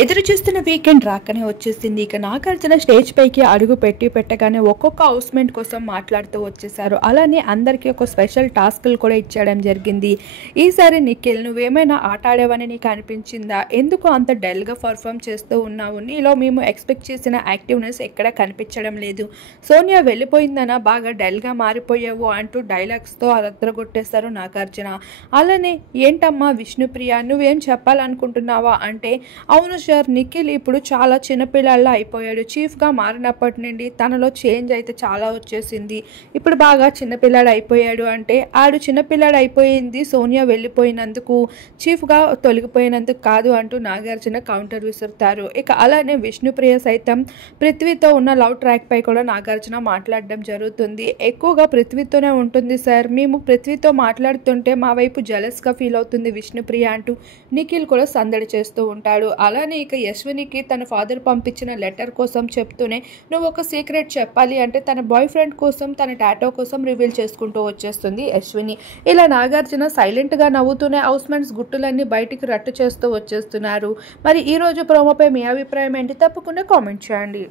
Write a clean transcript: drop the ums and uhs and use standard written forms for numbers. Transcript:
ఎదురు చూస్తున్న వీకెండ్ రాకనే వచ్చేసింది. ఇక నాగార్జున స్టేజ్ పైకి అడుగు పెట్టగానే ఒక్కొక్క హౌస్మెంట్ కోసం మాట్లాడుతూ వచ్చేసారు. అలానే అందరికీ ఒక స్పెషల్ టాస్క్లు కూడా ఇచ్చడం జరిగింది. ఈసారి నిఖిల్, నువ్వేమైనా ఆట ఆడేవని నీకు అనిపించిందా? ఎందుకు అంత డల్గా పర్ఫామ్ చేస్తూ ఉన్నావు? నీలో మేము ఎక్స్పెక్ట్ చేసిన యాక్టివ్నెస్ ఎక్కడ కనిపించడం లేదు. సోనియా వెళ్ళిపోయిందనా బాగా డల్గా మారిపోయావు అంటూ డైలాగ్స్తో అదరగొట్టేశారు నాగార్జున. అలానే ఏంటమ్మా విష్ణుప్రియ, నువ్వేం చెప్పాలనుకుంటున్నావా అంటే, అవును సార్, నిఖిల్ ఇప్పుడు చాలా చిన్నపిల్లల్లా అయిపోయాడు. చీఫ్గా మారినప్పటి నుండి తనలో చేంజ్ అయితే చాలా వచ్చేసింది. ఇప్పుడు బాగా చిన్నపిల్లాడు అయిపోయాడు. అంటే ఆడు చిన్నపిల్లాడు అయిపోయింది సోనియా వెళ్ళిపోయినందుకు, చీఫ్గా తొలగిపోయినందుకు కాదు అంటూ నాగార్జున కౌంటర్ విసురుతారు. ఇక అలానే విష్ణుప్రియ సైతం పృథ్వీతో ఉన్న లవ్ ట్రాక్ పై కూడా నాగార్జున మాట్లాడడం జరుగుతుంది. ఎక్కువగా పృథ్వీతోనే ఉంటుంది సార్, మేము పృథ్వీతో మాట్లాడుతుంటే మా వైపు జలస్గా ఫీల్ అవుతుంది విష్ణుప్రియ అంటూ నిఖిల్ కూడా సందడి చేస్తూ ఉంటాడు. అలానే ఇక యశ్వినికి తన ఫాదర్ పంపించిన లెటర్ కోసం చెప్తూనే, నువ్వు ఒక సీక్రెట్ చెప్పాలి అంటే తన బాయ్ ఫ్రెండ్ కోసం, తన టాటో కోసం రివీల్ చేసుకుంటూ వచ్చేస్తుంది యశ్విని. ఇలా నాగార్జున సైలెంట్గా నవ్వుతూనే హౌస్మెంట్స్ గుట్టులన్నీ బయటికి రట్టు చేస్తూ వచ్చేస్తున్నారు. మరి ఈ రోజు ప్రోమోపై మీ అభిప్రాయం ఏంటి? తప్పకుండా కామెంట్ చేయండి.